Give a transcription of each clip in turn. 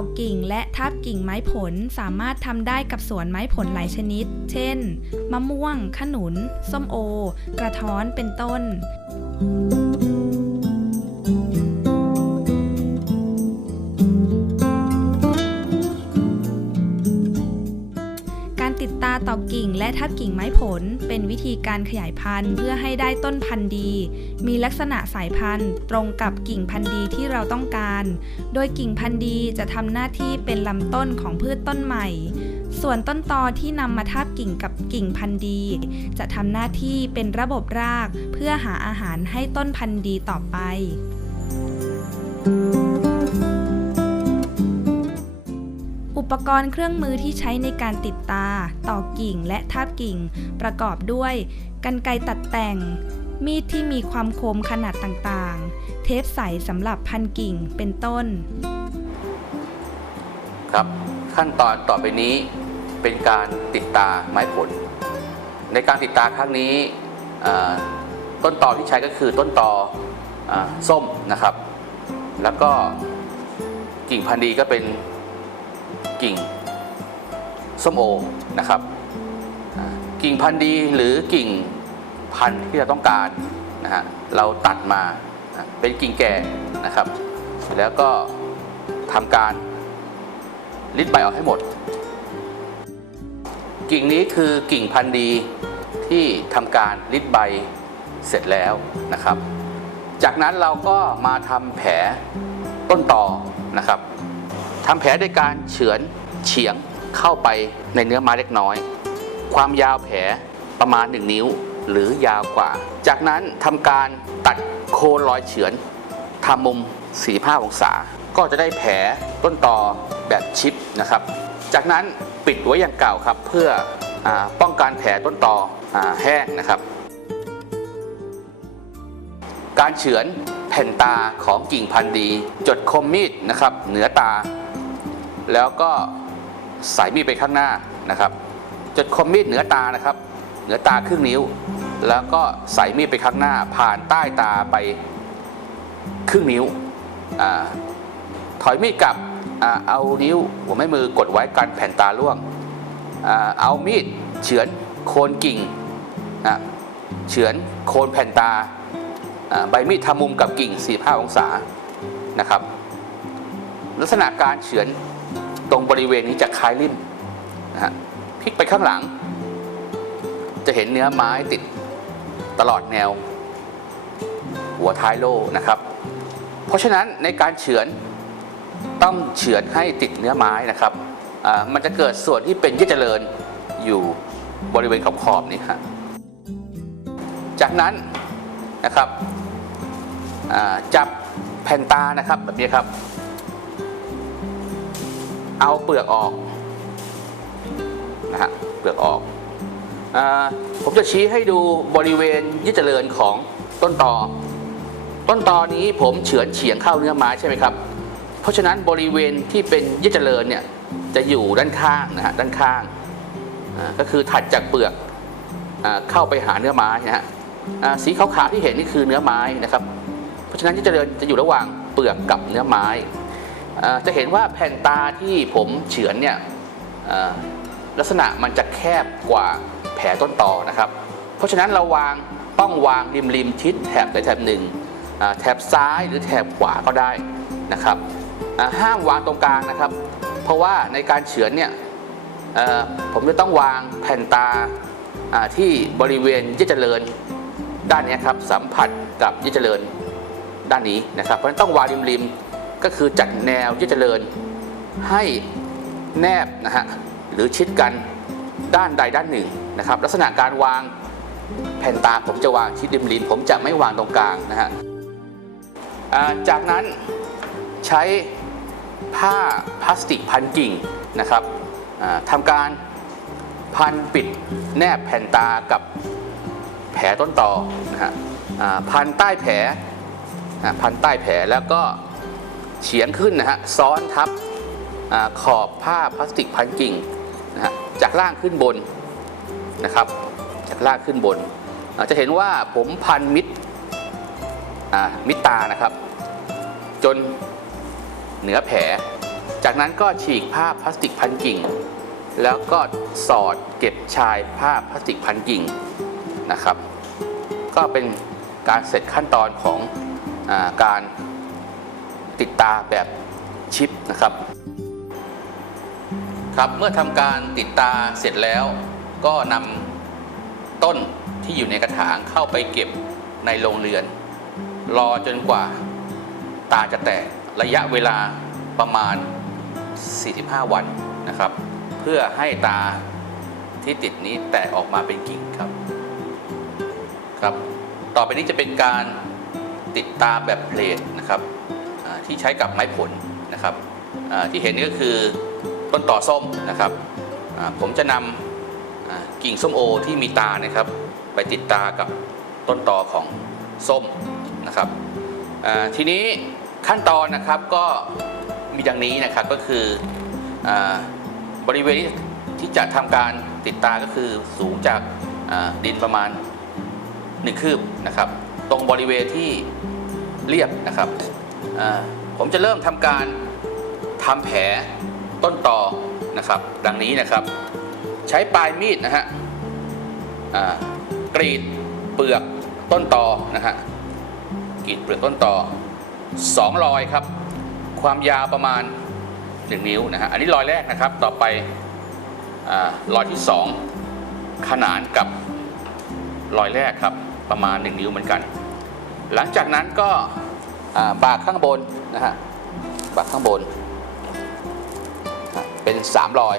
ารติดตาต่อกิ่งและทับกิ่งไม้ผลสามารถทำได้กับสวนไม้ผลหลายชนิด เช่น มะม่วง ขนุน ส้มโอ กระท้อน เป็นต้น ทับกิ่งไม้ผล เป็นวิธีการขยายพันธุ์เพื่อให้ได้ต้นพันธุ์ดี มีลักษณะสายพันธุ์ ตรงกับกิ่งพันธุ์ดีที่เราต้องการ โดยกิ่งพันธุ์ดีจะทำหน้าที่เป็นลำต้นของพืชต้นใหม่ ส่วนต้นตอที่นำมาทาบกิ่งกับกิ่งพันธุ์ดี จะทำหน้าที่เป็นระบบราก เพื่อหาอาหารให้ต้นพันธุ์ดีต่อไปอุ ปกรณ์เครื่องมือที่ใช้ในการติดตา ต่อกิ่งและทาบกิ่ง ประกอบด้วยกรรไกรตัดแต่ง มีดที่มีความคมขนาดต่างๆ เทปใสสำหรับพันกิ่งเป็นต้น ครับ ขั้นตอนต่อไปนี้เป็นการติดตาไม้ผล ในการติดตาครั้งนี้ต้นตอที่ใช้ก็คือต้นตออส้มนะครับ แล้วก็กิ่งพันธุ์ดีก็เป็น กิ่งส้มโอนะครับกิ่งพันธุ์ดีหรือกิ่งพันธุ์ที่เราต้องการนะฮะเราตัดมาเป็นกิ่งแก่นะครับ แล้วก็ทำการลิดใบออกให้หมด กิ่งนี้คือกิ่งพันธุ์ดีที่ทำการลิดใบเสร็จแล้วนะครับ จากนั้นเราก็มาทำแผลต้นต่อนะครับ ทำแผลด้วยการเฉือนเฉียงเข้าไปในเนื้อไม้เล็กน้อย ความยาวแผลประมาณ 1 นิ้วหรือยาวกว่า จากนั้นทำการตัดโคนรอยเฉือนทำมุม 45 องศา ก็จะได้แผลต้นตอแบบชิปนะครับ จากนั้นปิดไว้อย่างเก่าครับเพื่ออป้องกันแผลต้นตออแห้งนะครับ การเฉือนแผ่นตาของกิ่งพันธุ์ดี จดคมมีดนะครับเหนือตา แล้วก็สายมีดไปข้างหน้านะครับจดคมมีดเหนือตานะครับ เหนือตาครึ่งนิ้ว แล้วก็ใส่มีดไปข้างหน้า ผ่านใต้ตาไปครึ่งนิ้วอถอยมีดกลับอเอานิ้วหัวแม่มือกดไว้กันแผ่นตาล่วงอเอามีดเฉือนโคนกิ่งนะเฉือนโคนแผ่นตาอ่าใบมีดทำมุมกับกิ่ง 45 องศานะครับ ลักษณะการเฉือน ตรงบริเวณนี้จะคล้ายริ่มนะฮะพลิกไปข้างหลัง จะเห็นเนื้อไม้ติดตลอดแนว หัวท้ายโล่นะครับ เพราะฉะนั้นในการเฉือนต้องเฉือนให้ติดเนื้อไม้นะครับมันจะเกิดส่วนที่เป็นยืดเจริญอยู่บริเวณขอบขอบนี้ครับจากนั้นนะครับจับแผ่นตานะครับแบบนี้ครับ เอาเปลือกออกนะฮะเปลือกออกอาผมจะชี้ให้ดูบริเวณยืดเจริญของต้นตอ ต้นตอนี้ผมเฉือนเฉียงเข้าเนื้อไม้ใช่ไหมครับ เพราะฉะนั้นบริเวณที่เป็นยืดเจริญเนี่ยจะอยู่ด้านข้างนะฮะด้านข้างอ่าก็คือถัดจากเปลือกอาเข้าไปหาเนื้อไม้นะฮะอ่าสีขาวๆที่เห็นนี่คือเนื้อไม้นะครับ เพราะฉะนั้นยืดเจริญจะอยู่ระหว่างเปลือกกับเนื้อไม้ จะเห็นว่าแผ่นตาที่ผมเฉือนเนี่ยลักษณะมันจะแคบกว่าแผลต้นต่อนะครับ เพราะฉะนั้นเราวางต้องวางริมริมชิดแถบใดแถบหนึ่งแถบซ้ายหรือแถบขวาก็ได้นะครับห้ามวางตรงกลางนะครับ เพราะว่าในการเฉือนเนี่ยผมจะต้องวางแผ่นตาที่บริเวณยืดเจริญด้านนี้ครับสัมผัสกับยืดเจริญด้านนี้นะครับ เพราะฉะนั้นต้องวางริมริม ก็คือจัดแนวยืดเจริญให้แนบนะฮะหรือชิดกันด้านใดด้านหนึ่งนะครับ ลักษณะการวางแผ่นตาผมจะวางชิดริมริมผมจะไม่วางตรงกลางนะฮะจากนั้นใช้ผ้าพลาสติกพันกิ่งนะครับทำการพันปิดแนบแผ่นตากับแผลต้นต่อนะฮะพันใต้แผลพันใต้แผลแล้วก็ เฉียงขึ้นนะฮะซ้อนทับอขอบผ้าพลาสติกพันกิ่งนะฮะจากล่างขึ้นบนนะครับ จากล่างขึ้นบน จะเห็นว่าผมพันมิดมิดตานะครับ จนเหนือแผล จากนั้นก็ฉีกผ้าพลาสติกพันกิ่ง แล้วก็สอดเก็บชายผ้าพลาสติกพันกิ่งนะครับ ก็เป็นการเสร็จขั้นตอนของอการ ติดตาแบบชิปนะครับครับเมื่อทำการติดตาเสร็จแล้ว ก็นำต้นที่อยู่ในกระถางเข้าไปเก็บในโรงเรือน รอจนกว่าตาจะแตกระยะเวลาประมาณ 45 วันนะครับ เพื่อให้ตาที่ติดนี้แตกออกมาเป็นกิ่งครับครับ ต่อไปนี้จะเป็นการติดตาแบบเพลทนะครับ ที่ใช้กับไม้ผลนะครับที่เห็นนี่ก็คือต้นต่อส้มนะครับผมจะนำกิ่งส้มโอที่มีตานะครับ ไปติดตากับต้นต่อของส้มนะครับทีนี้ขั้นตอนนะครับก็มีดังนี้นะครับก็คืออบริเวณที่จะทำการติดตาก็คือสูงจากดินประมาณหนึ่งคืบนะครับ ตรงบริเวณที่เรียบนะครับ ผมจะเริ่มทำการทำแผลต้นตอนะครับ ดังนี้นะครับ ใช้ปลายมีดนะฮะกรีดเปลือกต้นตอนะฮะกรีดเปลือกต้นตอสองรอยครับ ความยาวประมาณ 1 นิ้วนะฮะอันนี้รอยแรกนะครับ ต่อไปอรอยที่ 2 ขนานกับรอยแรกครับประมาณ 1 นิ้วเหมือนกัน หลังจากนั้นก็ อ่าบากข้างบนนะฮะบากข้างบน เป็น3รอย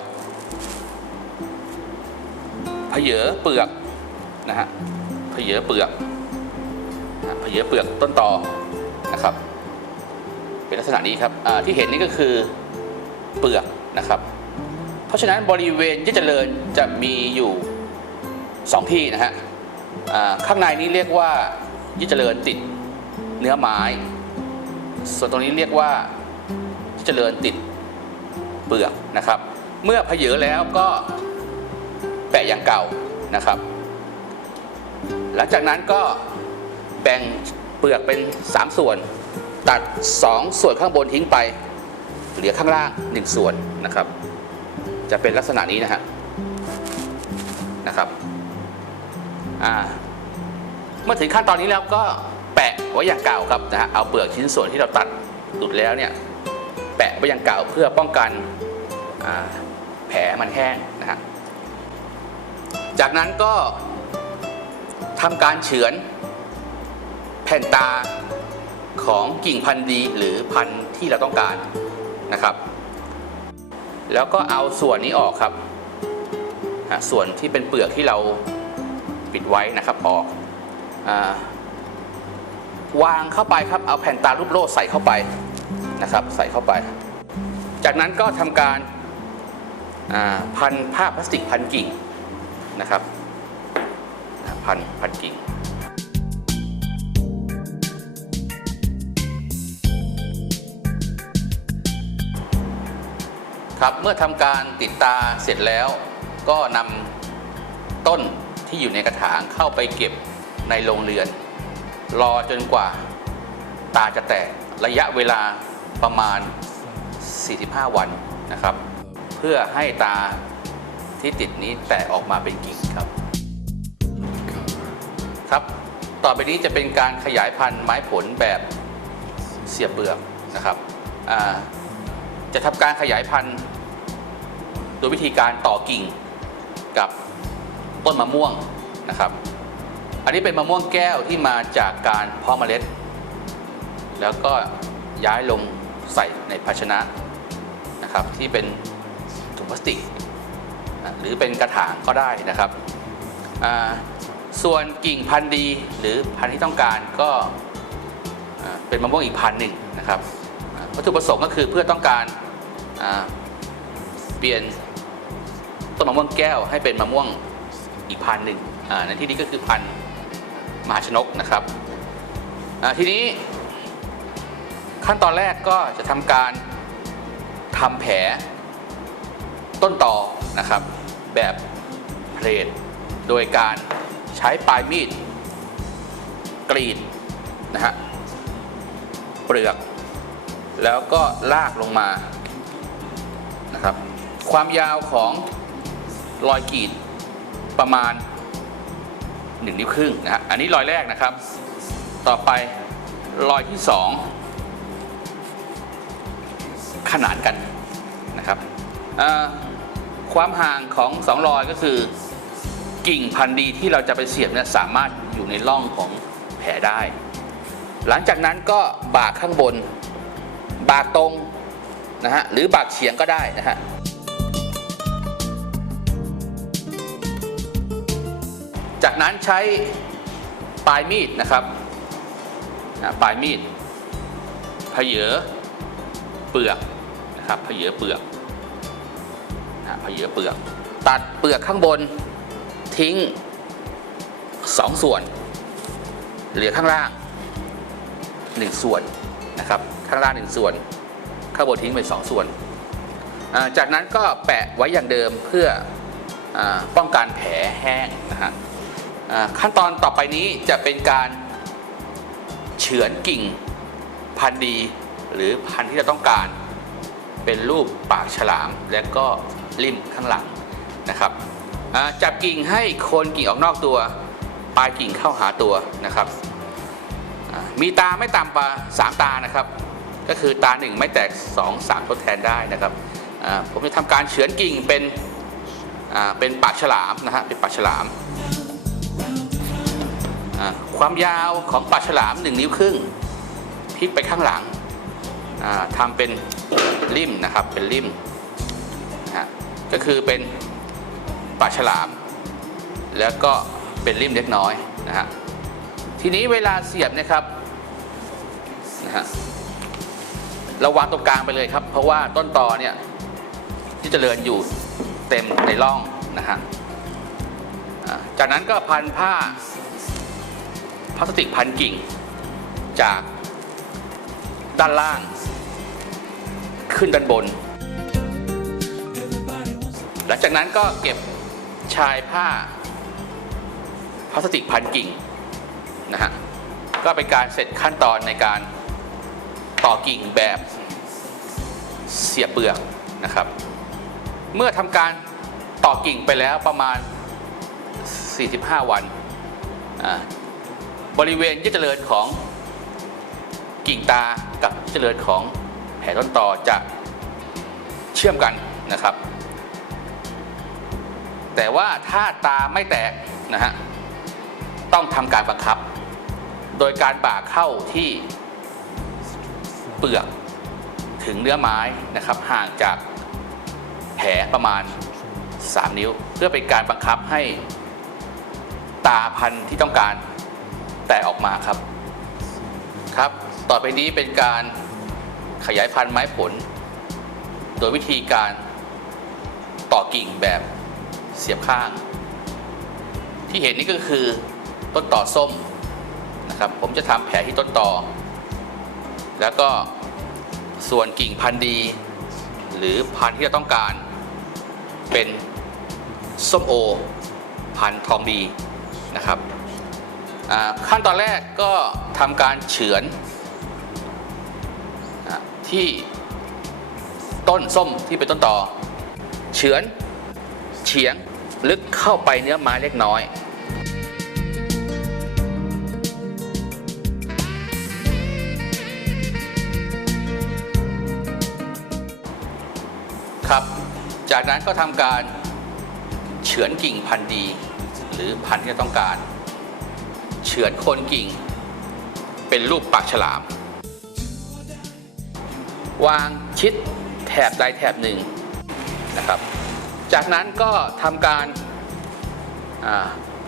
เพเยอเปลือกนะฮะเพเยอเปลือกเพเยอเปลือกต้นตอนะครับ เป็นลักษณะนี้ครับที่เห็นนี่ก็คือเปลือกนะครับ เพราะฉะนั้นบริเวณที่เจริญจะมีอยู่ 2 ที่นะฮะข้างในนี้เรียกว่ายึดเจริญติดเนื้อไม้ ส่วนตรงนี้เรียกว่าเจริญติดเปลือกนะครับ เมื่อเพเยอแล้วก็แปะอย่างเก่านะครับ หลังจากนั้นก็แบ่งเปลือกเป็น 3 ส่วน ตัด 2 ส่วนข้างบนทิ้งไป เหลือข้างล่าง 1 ส่วนนะครับ จะเป็นลักษณะนี้นะฮะนะครับอ่าเมื่อถึงขั้นตอนนี้แล้วก็ แปะไว้อย่างเก่าครับนะฮะเอาเปลือกชิ้นส่วนที่เราตัดหลุดแล้วเนี่ยแปะไว้อย่างเก่าเพื่อป้องกันแผลมันแห้งนะฮะจากนั้นก็ทำการเฉือนแผ่นตาของกิ่งพันธุ์ดีหรือพันธุ์ที่เราต้องการนะครับ แล้วก็เอาส่วนนี้ออกครับ ส่วนที่เป็นเปลือกที่เราปิดไว้นะครับออกอ วางเข้าไปครับเอาแผ่นตารูปโลใส่เข้าไปนะครับ ใส่เข้าไป จากนั้นก็ทำการพันผ้าพลาสติกพันกิ่งนะครับพันพันกิ่งครับเมื่อทำการติดตาเสร็จแล้ว ก็นำต้นที่อยู่ในกระถางเข้าไปเก็บในโรงเรือน รอจนกว่าตาจะแตกระยะเวลาประมาณ 45 วันนะครับ เพื่อให้ตาที่ติดนี้แตกออกมาเป็นกิ่งครับ ครับ ต่อไปนี้จะเป็นการขยายพันธุ์ไม้ผลแบบเสียบเปลือกนะครับจะทำการขยายพันธุ์ โดยวิธีการต่อกิ่งกับต้นมะม่วงนะครับ อันนี้เป็นมะม่วงแก้วที่มาจากการเพาะเมล็ด แล้วก็ย้ายลงใส่ในภาชนะนะครับที่เป็นถุงพลาสติก หรือเป็นกระถางก็ได้นะครับ ส่วนกิ่งพันธุ์ดีหรือพันธุ์ที่ต้องการก็เป็นมะม่วงอีกพันธุ์หนึ่งนะครับวัตถุประสงค์ก็คือเพื่อต้องการเปลี่ยนต้นมะม่วงแก้วให้เป็นมะม่วงอีกพันธุ์หนึ่งในที่นี้ก็คือพันธุ์ มหาชนกนะครับทีนี้ขั้นตอนแรกก็จะทำการทำแผลต้นต่อนะครับ แบบเพลทโดยการใช้ปลายมีดกรีดนะฮะเปลือก แล้วก็ลากลงมานะครับ ความยาวของรอยกรีดประมาณ 1 นิ้วครึ่งนะฮะอันนี้รอยแรกนะครับ ต่อไปรอยที่ 2 ขนานกันนะครับความห่างของสองรอยก็คือกิ่งพันธุ์ดีที่เราจะไปเสียบเนี่ยสามารถอยู่ในร่องของแผลได้ หลังจากนั้นก็บากข้างบน บากตรงนะฮะหรือบากเฉียงก็ได้นะฮะ จากนั้นใช้ปลายมีดนะครับปลายมีดเพเยอเปลือกนะครับเพเยอเปลือกนะเพเยอเปลือก ตัดเปลือกข้างบนทิ้งสองส่วน เหลือข้างล่างหนึ่งส่วนนะครับข้างล่างหนึ่งส่วน ข้างบนทิ้งไปสองส่วน จากนั้นก็แปะไว้อย่างเดิมเพื่ออป้องกันแผลแห้งนะฮะอ่า ขั้นตอนต่อไปนี้จะเป็นการเฉือนกิ่งพันธุ์ดีหรือพันธุ์ที่เราต้องการ เป็นรูปปากฉลามและก็ริมข้างหลังนะครับจับกิ่งให้โคนกิ่งออกนอกตัว ปลายกิ่งเข้าหาตัวนะครับ มีตาไม่ต่ำกว่า3ตานะครับ ก็คือตา1ไม่แตก2 3ทดแทนได้นะครับผมจะทำการเฉือนกิ่งเป็นเป็นปากฉลามนะฮะเป็นปากฉลาม ความยาวของปลาฉลาม 1 นิ้วครึ่งพลิกไปข้างหลังอ่าทำเป็นริมนะครับเป็นริมนะก็คือเป็นปลาฉลาม แล้วก็เป็นริมเล็กน้อยนะฮะทีนี้เวลาเสียบนะครับนะฮะเราวางตรงกลางไปเลยครับ เพราะว่าต้นตอเนี่ยที่จเจริญอยู่เต็มในร่องนะฮะจากนั้นก็พันผ้า ลาสติกพันกิ่ง จากด้านล่าง ขึ้นด้านบน หลังจากนั้นก็เก็บชายผ้าพลาสติกพันกิ่งนะฮะก็เป็นการเสร็จขั้นตอนในการต่อกิ่งแบบเสียบเปลือกนะครับ เมื่อทำการต่อกิ่งไปแล้วประมาณ 45 วันอ่า บริเวณยืดเจริญของกิ่งตากับเจริญของแผลต้นตอจะเชื่อมกันนะครับ แต่ว่าถ้าตาไม่แตกนะฮะต้องทำการบังคับ โดยการบ่าเข้าที่เปลือกถึงเนื้อไม้นะครับห่างจากแผลประมาณ 3 นิ้ว เพื่อเป็นการบังคับให้ตาพันธุ์ที่ต้องการ ตกออกมาครับครับ ต่อไปนี้เป็นการขยายพันธุ์ไม้ผล โดยวิธีการต่อกิ่งแบบเสียบข้าง ที่เห็นนี่ก็คือต้นต่อส้มนะครับ ผมจะทำแผลที่ต้นต่อ แล้วก็ส่วนกิ่งพันธุ์ดี หรือพันธุ์ที่เราต้องการเป็นส้มโอ พันธุ์ทองดีนะครับ ขั้นตอนแรกก็ทำการเฉือนอที่ต้นส้มที่เป็นต้นต่อ เฉือนเฉียงลึกเข้าไปเนื้อไม้เล็กน้อยครับ จากนั้นก็ทำการเฉือนกิ่งพันธุ์ดี หรือพันธุ์ที่ต้องการ เฉือนโคนกิ่ง เป็นรูปปากฉลาม วางชิดแถบใดแถบหนึ่งนะครับ จากนั้นก็ทำการ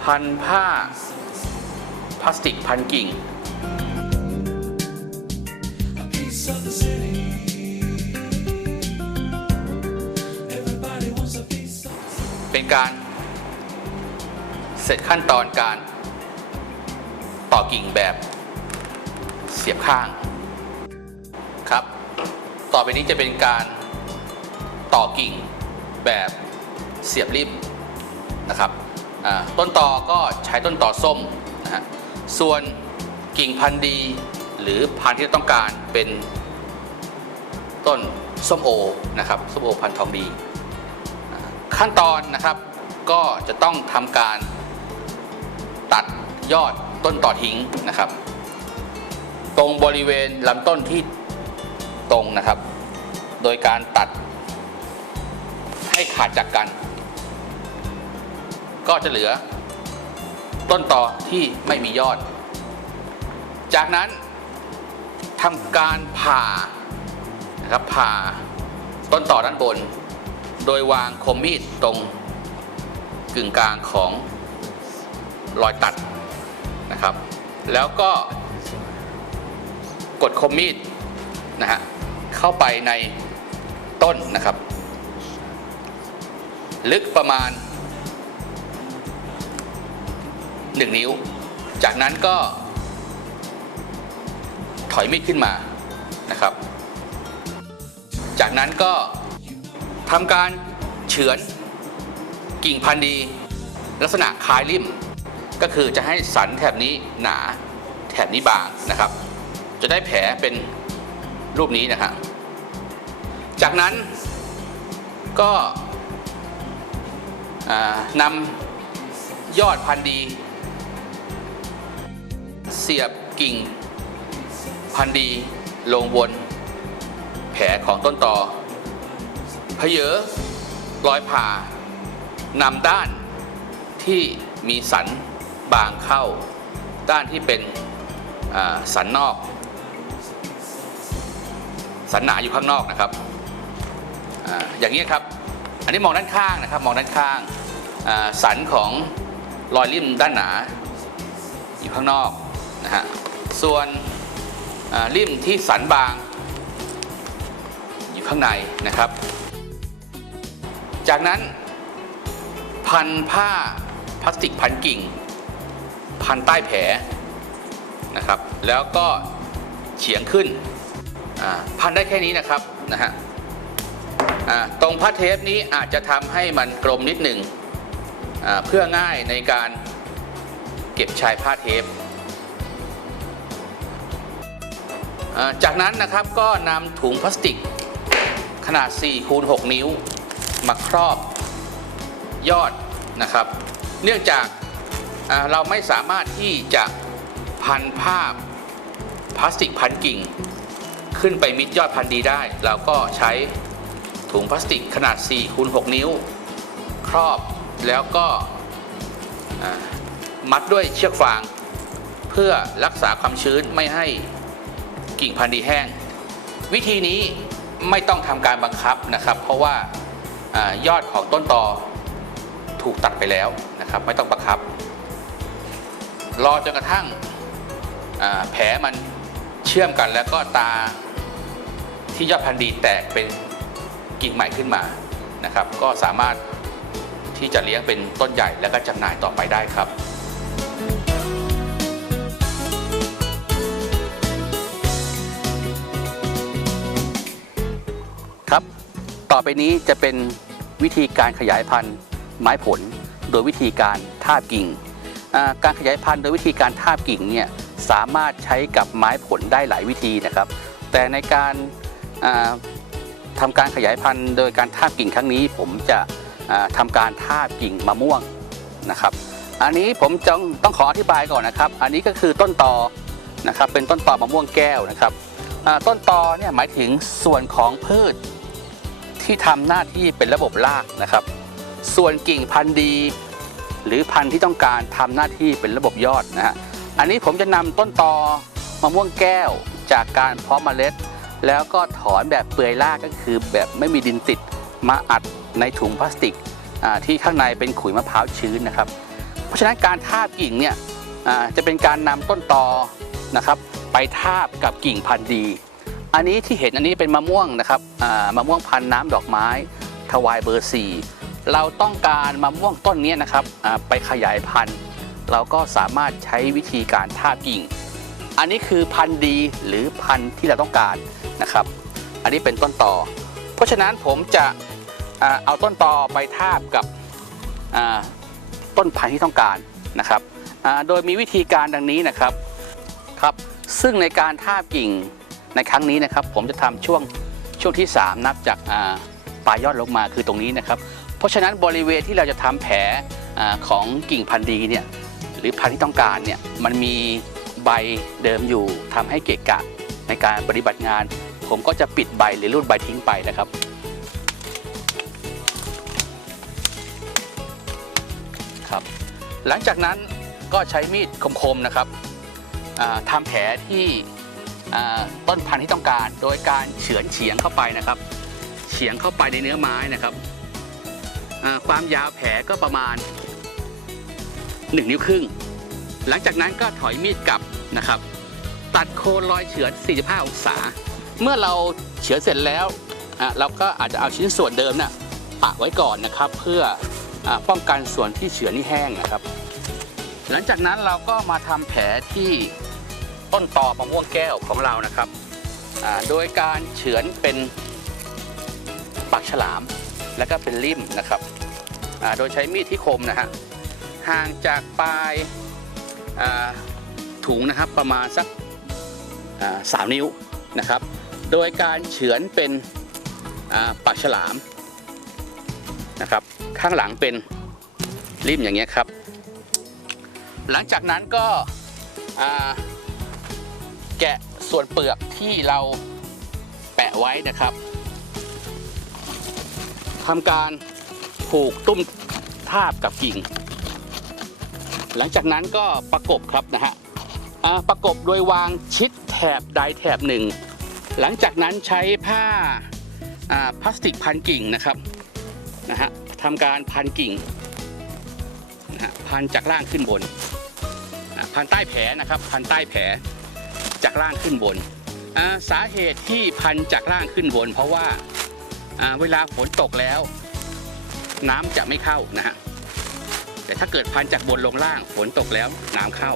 พันผ้าพลาสติกพันกิ่ง เป็นการเสร็จขั้นตอนการ ต่อกิ่งแบบเสียบข้างครับ ต่อไปนี้จะเป็นการต่อกิ่งแบบเสียบริมนะครับต้นตอก็ใช้ต้นตอส้มนะฮะส่วนกิ่งพันธุ์ดี หรือพันธุ์ที่ต้องการเป็นต้นส้มโอนะครับส้มโอพันธุ์ทองดีขั้นตอนนะครับก็จะต้องทำการตัดยอด ต้นต่อทิ้งนะครับ ตรงบริเวณลำต้นที่ตรงนะครับ โดยการตัดให้ขาดจากกัน ก็จะเหลือ ต้นต่อที่ไม่มียอด จากนั้นทำการผ่านะครับผ่าต้นต่อด้านบน โดยวางคมมีดตรงกึ่งกลางของรอยตัด นะครับ แล้วก็กดคมมีดนะฮะเข้าไปในต้นนะครับ ลึกประมาณ 1 นิ้ว จากนั้นก็ ถอยมีดขึ้นมานะครับ จากนั้นก็ทำการเฉือนกิ่งพันธุ์ดี ลักษณะคลายริม ก็คือจะให้สันแถบนี้หนาแถบนี้บางนะครับ จะได้แผลเป็นรูปนี้นะครับจากนั้นก็นำยอดพันธุ์ดี เสียบกิ่งพันธุ์ดีลงบนแผลของต้นตอเพเยอรอยผ่านำด้านที่มีสัน บางเข้า ด้านที่เป็นสันนอก สันหนาอยู่ข้างนอกนะครับออย่างนี้ครับ อันนี้มองด้านข้างนะครับ มองด้านข้างสันของรอยริมด้านหนาอยู่ข้างนอกนะฮะส่วนริมที่สันบางอยู่ข้างในนะครับ จากนั้นพันผ้าพลาสติกพันกิ่ง พันใต้แผลนะครับ แล้วก็เฉียงขึ้นพันได้แค่นี้นะครับนะฮะตรงผ้าเทปนี้อาจจะทำให้มันกลมนิดหนึ่งเพื่อง่ายในการเก็บชายผ้าเทป จากนั้นนะครับก็นำถุงพลาสติกขนาด4คูณ6นิ้วมาครอบยอดนะครับ เนื่องจาก เราไม่สามารถที่จะพันภาพพลาสติกพันกิ่ง ขึ้นไปมิดยอดพันดีได้ เราก็ใช้ถุงพลาสติกขนาด4คูณ6นิ้ว ครอบแล้วก็มัดด้วยเชือกฟาง เพื่อรักษาความชื้นไม่ให้กิ่งพันธุ์ดีแห้ง วิธีนี้ไม่ต้องทำการบังคับนะครับ เพราะว่าอายอดของต้นตอถูกตัดไปแล้วนะครับ ไม่ต้องบังคับ รอจนกระทั่งแผลมันเชื่อมกันแล้วก็ตาที่ยอดพันธุ์ดีแตกเป็นกิ่งใหม่ขึ้นมานะครับ ก็สามารถที่จะเลี้ยงเป็นต้นใหญ่แล้วก็จำหน่ายต่อไปได้ครับครับต่อไปนี้จะเป็นวิธีการขยายพันธุ์ไม้ผล โดยวิธีการทาบกิ่ง การขยายพันธุ์โดยวิธีการทาบกิ่งเนี่ยสามารถใช้กับไม้ผลได้หลายวิธีนะครับ แต่ในการอ่าทำการขยายพันธุ์โดยการทาบกิ่งครั้งนี้ ผมจะอ่าทำการทาบกิ่งมะม่วงนะครับ อันนี้ผมจงต้องขออธิบายก่อนนะครับ อันนี้ก็คือต้นตอนะครับเป็นต้นตอมะม่วงแก้วนะครับต้นตอเนี่ยหมายถึงส่วนของพืชที่ทำหน้าที่เป็นระบบรากนะครับ ส่วนกิ่งพันธุ์ดี หรือพันธุ์ที่ต้องการทำหน้าที่เป็นระบบยอดนะฮะอันนี้ผมจะนำต้นตอมะม่วงแก้วจากการเพาะเมล็ด แล้วก็ถอนแบบเปลือยรากก็คือแบบไม่มีดินติดมาอัดในถุงพลาสติกที่ข้างในเป็นขุยมะพร้าวชื้นนะครับ เพราะฉะนั้นการทาบกิ่งเนี่ยจะเป็นการนำต้นตอนะครับ ไปทาบกับกิ่งพันธุ์ดี อันนี้ที่เห็นอันนี้เป็นมะม่วงนะครับมะม่วงพันธุ์น้ำดอกไม้ถวายเบอร์สี่ เราต้องการมะม่วงต้นนี้นะครับไปขยายพันธุ์ เราก็สามารถใช้วิธีการทาบกิ่ง อันนี้คือพันธุ์ดีหรือพันธุ์ที่เราต้องการนะครับ อันนี้เป็นต้นต่อ เพราะฉะนั้นผมจะเอาต้นต่อไปทาบกับต้นพันธุ์ที่ต้องการนะครับโดยมีวิธีการดังนี้นะครับครับซึ่งในการทาบกิ่งในครั้งนี้นะครับ ผมจะทำช่วงช่วงที่ 3 นับจากปลายยอดลงมาคือตรงนี้นะครับ เพราะฉะนั้นบริเวณที่เราจะทำแผลของกิ่งพันธุ์ดีเนี่ยหรือพันธุ์ที่ต้องการเนี่ยมันมีใบเดิมอยู่ทำให้เกะกะในการปฏิบัติงาน ผมก็จะปิดใบหรือรูดใบทิ้งไปนะครับครับ หลังจากนั้นก็ใช้มีดคมๆนะครับอ่าทำแผลที่ต้นพันธุ์ที่ต้องการ โดยการเฉือนเฉียงเข้าไปนะครับ เฉียงเข้าไปในเนื้อไม้นะครับ ความยาวแผลก็ประมาณ 1 นิ้วครึ่ง หลังจากนั้นก็ถอยมีดกลับนะครับ ตัดโคนรอยเฉือน 45 องศา เมื่อเราเฉือนเสร็จแล้วเราก็อาจจะเอาชิ้นส่วนเดิมน่ะปะไว้ก่อนนะครับ เพื่ออป้องกันส่วนที่เฉือนนี่แห้งนะครับ หลังจากนั้นเราก็มาทำแผลที่ต้นตอมะม่วงแก้วของเรานะครับโดยการเฉือนเป็นปากฉลาม แล้วก็เป็นริมนะครับ โดยใช้มีดที่คมนะฮะห่างจากปลายาถุงนะครับประมาณสักสามนิ้วนะครับ โดยการเฉือนเป็นปากฉลามนะครับ ข้างหลังเป็นริ่มอย่างเงี้ยครับ หลังจากนั้นก็แกะส่วนเปลือกที่เราแปะไว้นะครับทำการ ผูกตุ้มทาบกับกิ่ง หลังจากนั้นก็ประกบครับนะฮะประกบโดยวางชิดแถบใดแถบหนึ่ง หลังจากนั้นใช้ผ้าพลาสติกพันกิ่งนะครับนะฮะทำการพันกิ่งนะฮะพันจากล่างขึ้นบนพันใต้แผลนะครับ พันใต้แผลจากล่างขึ้นบน สาเหตุที่พันจากล่างขึ้นบน เพราะว่าเวลาฝนตกแล้ว น้ำจะไม่เข้านะฮะแต่ถ้าเกิดพันจากบนลงล่างฝนตกแล้วน้ำเข้า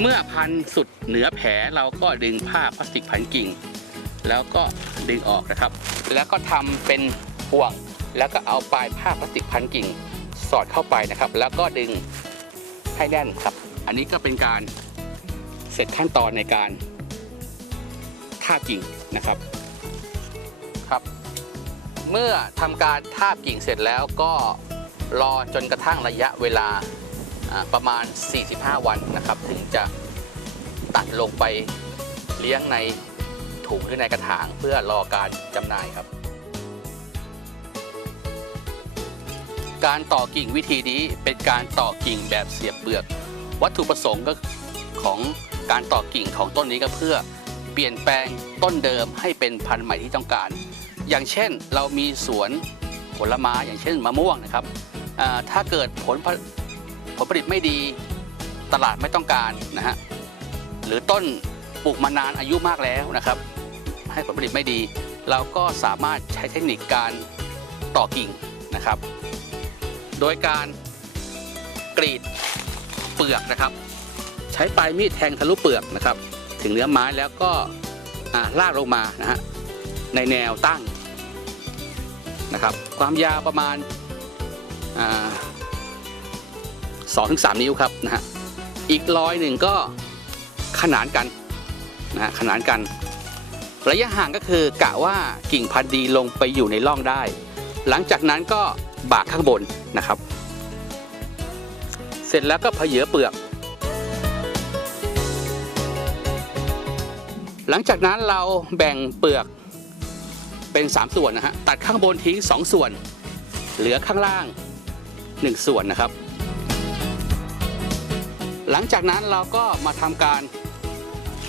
เมื่อพันสุดเหนือแผลเราก็ดึงผ้าพลาสติกพันกิ่ง แล้วก็ดึงออกนะครับ แล้วก็ทำเป็นห่วง แล้วก็เอาปลายผ้าพลาสติกพันกิ่ง สอดเข้าไปนะครับ แล้วก็ดึงให้แน่นครับ อันนี้ก็เป็นการเสร็จขั้นตอนในการท่ากิ่งนะครับ เมื่อทำการทาบกิ่งเสร็จแล้วก็รอจนกระทั่งระยะเวลาประมาณ 45 วันนะครับ ถึงจะตัดลงไปเลี้ยงในถุงหรือในกระถางเพื่อรอการจำหน่ายครับ การต่อกิ่งวิธีนี้เป็นการต่อกิ่งแบบเสียบเปลือก วัตถุประสงค์ก็ของการต่อกิ่งของต้นนี้ก็เพื่อเปลี่ยนแปลงต้นเดิมให้เป็นพันธุ์ใหม่ที่ต้องการ อย่างเช่นเรามีสวนผลไม้อย่างเช่นมะม่วงนะครับถ้าเกิดผลผลผลิตไม่ดีตลาดไม่ต้องการนะฮะหรือต้นปลูกมานานอายุมากแล้วนะครับ ให้ผลผลิตไม่ดี เราก็สามารถใช้เทคนิคการต่อกิ่งนะครับ โดยการกรีดเปลือกนะครับ ใช้ปลายมีดแทงทะลุเปลือกนะครับ ถึงเนื้อไม้แล้วก็ลากลงมานะฮะในแนวตั้ง นะครับความยาวประมาณสองถึงสามนิ้วครับนะฮะอีกรอยหนึ่งก็ขนานกันนะฮะขนานกัน ระยะห่างก็คือกะว่ากิ่งพันธุ์ดีลงไปอยู่ในร่องได้ หลังจากนั้นก็บากข้างบนนะครับ เสร็จแล้วก็เพเยอเปลือก หลังจากนั้นเราแบ่งเปลือก เป็น 3 ส่วนนะฮะตัดข้างบนทิ้ง 2 ส่วน เหลือข้างล่าง 1 ส่วนนะครับ หลังจากนั้นเราก็มาทำการ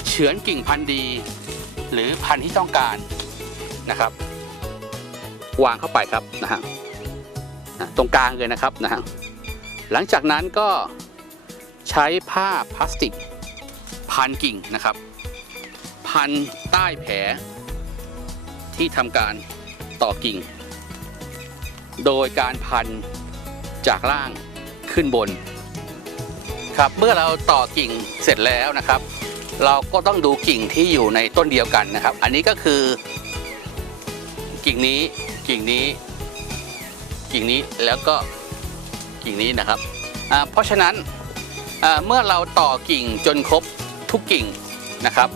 เฉือนกิ่งพันธุ์ดี หรือพันธุ์ที่ต้องการนะครับ วางเข้าไปครับนะฮะอะตรงกลางเลยนะครับนะฮะหลังจากนั้นก็ใช้ผ้าพลาสติกพันกิ่งนะครับ พันใต้แผล ที่ทำการต่อกิ่ง โดยการพันจากล่างขึ้นบน ครับเมื่อเราต่อกิ่งเสร็จแล้วนะครับ เราก็ต้องดูกิ่งที่อยู่ในต้นเดียวกันนะครับ อันนี้ก็คือ กิ่งนี้กิ่งนี้กิ่งนี้แล้วก็กิ่งนี้นะครับ เพราะฉะนั้นเมื่อเราต่อกิ่งจนครบทุกกิ่งนะครับ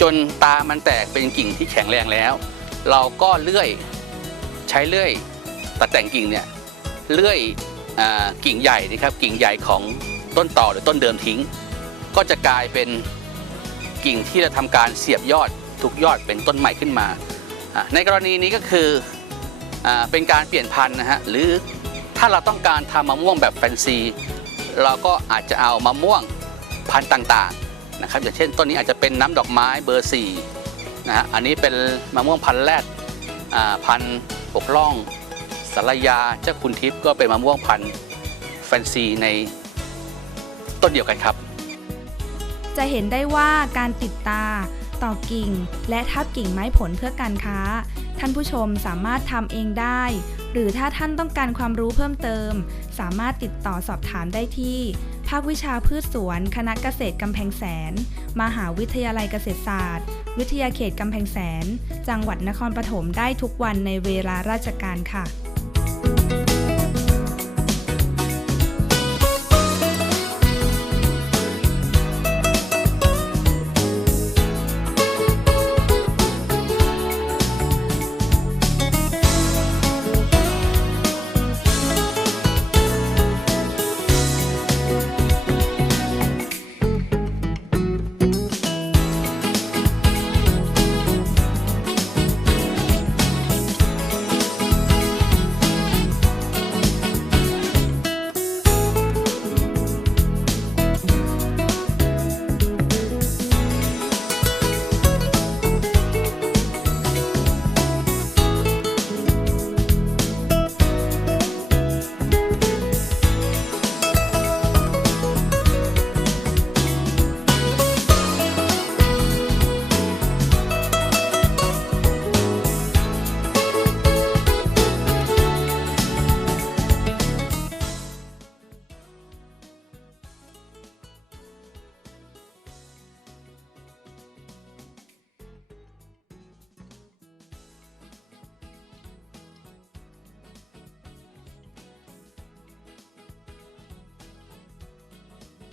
จนตามันแตกเป็นกิ่งที่แข็งแรงแล้ว เราก็เลื่อยใช้เลื่อยตัดแต่งกิ่งเนี่ยเลื่อยอกิ่งใหญ่นะครับกิ่งใหญ่ของต้นต่อหรือต้นเดิมทิ้ง ก็จะกลายเป็นกิ่งที่จะทำการเสียบยอดทุกยอดเป็นต้นใหม่ขึ้นมา ในกรณีนี้ก็คืออเป็นการเปลี่ยนพันธุ์นะฮะหรือถ้าเราต้องการทำมะม่วงแบบแฟนซี เราก็อาจจะเอามะม่วงพันธุ์ต่างๆนะครับอย่างเช่นต้นนี้อาจจะเป็นน้ำดอกไม้เบอร์4 นะฮะอันนี้เป็นมะม่วงพันธุ์แรดพันธุ์ปกล่องสารยาเจ้าคุณทิพย์ก็เป็นมะม่วงพันธุ์แฟนซีในต้นเดียวกันครับ จะเห็นได้ว่าการติดตาต่อกิ่ง และทับกิ่งไม้ผลเพื่อการค้า ท่านผู้ชมสามารถทำเองได้ หรือถ้าท่านต้องการความรู้เพิ่มเติม สามารถติดต่อสอบถามได้ที่ ภาควิชาพืชสวน คณะเกษตรกำแพงแสน มหาวิทยาลัยเกษตรศาสตร์ วิทยาเขตกำแพงแสน จังหวัดนครปฐมได้ทุกวันในเวลาราชการค่ะ